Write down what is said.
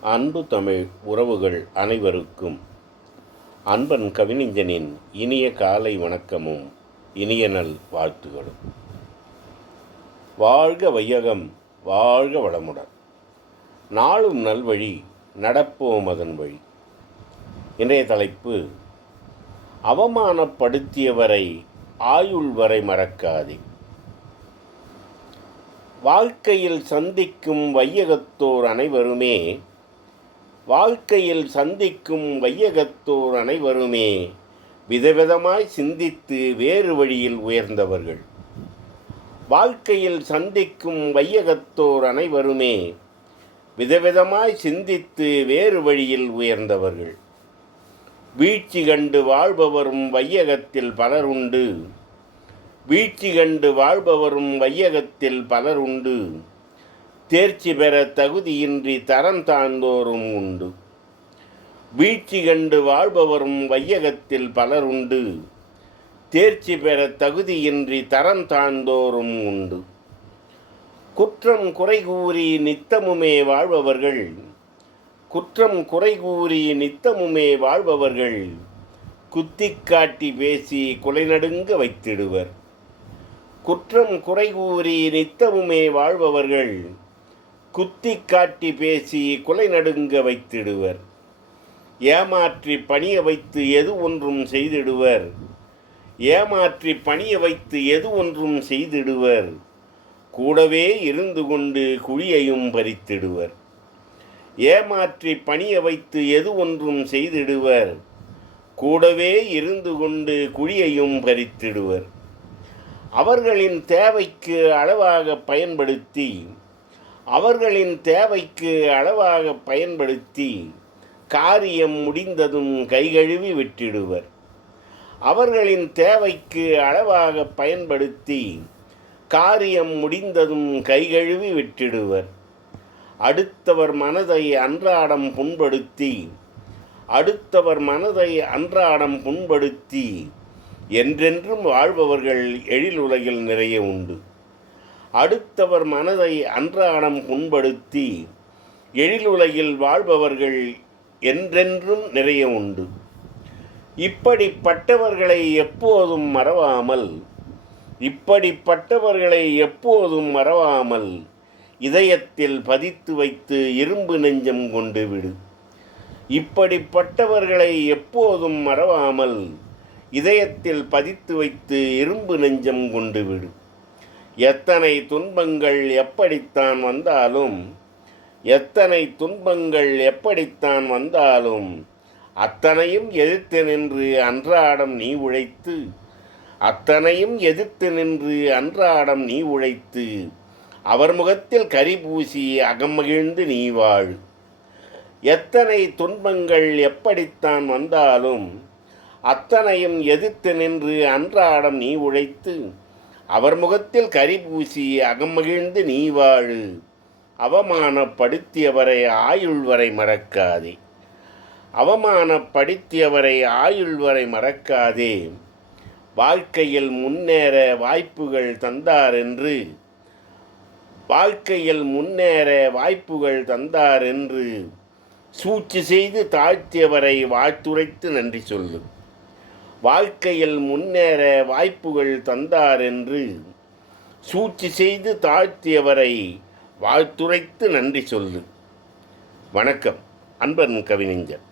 அன்பு தமிழ் உறவுகள் அனைவருக்கும் அன்பன் கவிஞனின் இனிய காலை வணக்கமும் இனிய நல் வாழ்த்துகளும். வாழ்க வையகம் வாழ்க வளமுடன். நாளும் நல்வழி நடப்போம் அதன் வழி. இன்றைய தலைப்பு அவமானப்படுத்தியவரை ஆயுள் வரை மறக்காதே. வாழ்க்கையில் சந்திக்கும் வையகத்தோர் அனைவருமே வாழ்க்கையில் சந்திக்கும் வையகத்தோர் அனைவருமே விதவிதமாய் சிந்தித்து வேறு வழியில் உயர்ந்தவர்கள். வாழ்க்கையில் சந்திக்கும் வையகத்தோர் அனைவருமே விதவிதமாய் சிந்தித்து வேறு வழியில் உயர்ந்தவர்கள். வீழ்ச்சி கண்டு வாழ்பவரும் வையகத்தில் பலர் உண்டு வீழ்ச்சி கண்டு வாழ்பவரும் வையகத்தில் பலர் உண்டு தேர்ச்சி பெற தகுதியின்றி தரம் தாழ்ந்தோரும் உண்டு. வீழ்ச்சி கண்டு வாழ்பவரும் வையகத்தில் பலர் உண்டு தேர்ச்சி பெற தகுதியின்றி தரம் தாழ்ந்தோரும் உண்டு. குற்றம் குறை கூறி நித்தமுமே வாழ்பவர்கள். குற்றம் குறை கூறி நித்தமுமே வாழ்பவர்கள். குத்தி காட்டி பேசி குலைநடுங்க வைத்திடுவர். குற்றம் குறை கூறி நித்தமுமே வாழ்பவர்கள். குத்தி காட்டி பேசி குலை நடுங்க வைத்திடுவர். ஏமாற்றி பணிய வைத்து எது ஒன்றும் செய்திடுவர். ஏமாற்றி பணிய வைத்து எது ஒன்றும் செய்திடுவர். கூடவே இருந்து கொண்டு குழியையும் பறித்திடுவர். ஏமாற்றி பணிய வைத்து எது ஒன்றும் செய்திடுவர். கூடவே இருந்து கொண்டு குழியையும் பறித்திடுவர். அவர்களின் தேவைக்கு அளவாக பயன்படுத்தி அவர்களின் தேவைக்கு அளவாக பயன்படுத்தி காரியம் முடிந்ததும் கைகழுவி விட்டிடுவர். அவர்களின் தேவைக்கு அளவாக பயன்படுத்தி காரியம் முடிந்ததும் கைகழுவி விட்டிடுவர். அடுத்தவர் மனதை அன்றாடம் புண்படுத்தி அடுத்தவர் மனதை அன்றாடம் புண்படுத்தி என்றென்றும் வாழ்பவர்கள் எழில் உலகில் நிறைய உண்டு. அடுத்தவர் மனதை அன்றாடம் புண்படுத்தி எழில் உலகில் வாழ்பவர்கள் என்றென்றும் நிறைய உண்டு. இப்படிப்பட்டவர்களை எப்போதும் மறவாமல் இப்படிப்பட்டவர்களை எப்போதும் மறவாமல் இதயத்தில் பதித்து வைத்து இரும்பு நெஞ்சம் கொண்டு விடு. இப்படிப்பட்டவர்களை எப்போதும் மறவாமல் இதயத்தில் பதித்து வைத்து இரும்பு நெஞ்சம் கொண்டு விடு. எத்தனை துன்பங்கள் எப்படித்தான் வந்தாலும் எத்தனை துன்பங்கள் எப்படித்தான் வந்தாலும் அத்தனையும் எதிர்த்து நின்று அன்றாடம் நீ உழைத்து அத்தனையும் எதிர்த்து நின்று அன்றாடம் நீ உழைத்து அவர் முகத்தில் கரி பூசி அகமகிழ்ந்து நீ வாழ். எத்தனை துன்பங்கள் எப்படித்தான் வந்தாலும் அத்தனையும் எதிர்த்து நின்று அன்றாடம் நீ உழைத்து அவர் முகத்தில் கரி பூசி அகமகிழ்ந்து நீ வாழு. அவமானப்படுத்தியவரை ஆயுள் வரை மறக்காதே. அவமானப்படுத்தியவரை ஆயுள் வரை மறக்காதே. வாழ்க்கையில் முன்னேற வாய்ப்புகள் தந்தார் என்று. வாழ்க்கையில் முன்னேற வாய்ப்புகள் தந்தார் என்று. சூழ்ச்சி செய்து தாழ்த்தியவரை வாழ்த்துரைத்து நன்றி சொல்லும். வாழ்க்கையில் முன்னேற வாய்ப்புகள் தந்தார் என்று சூழ்ச்சி செய்து தாழ்த்தியவரை வாழ்த்துரைத்து நன்றி சொல்லு. வணக்கம். அன்பன் கவிஞர்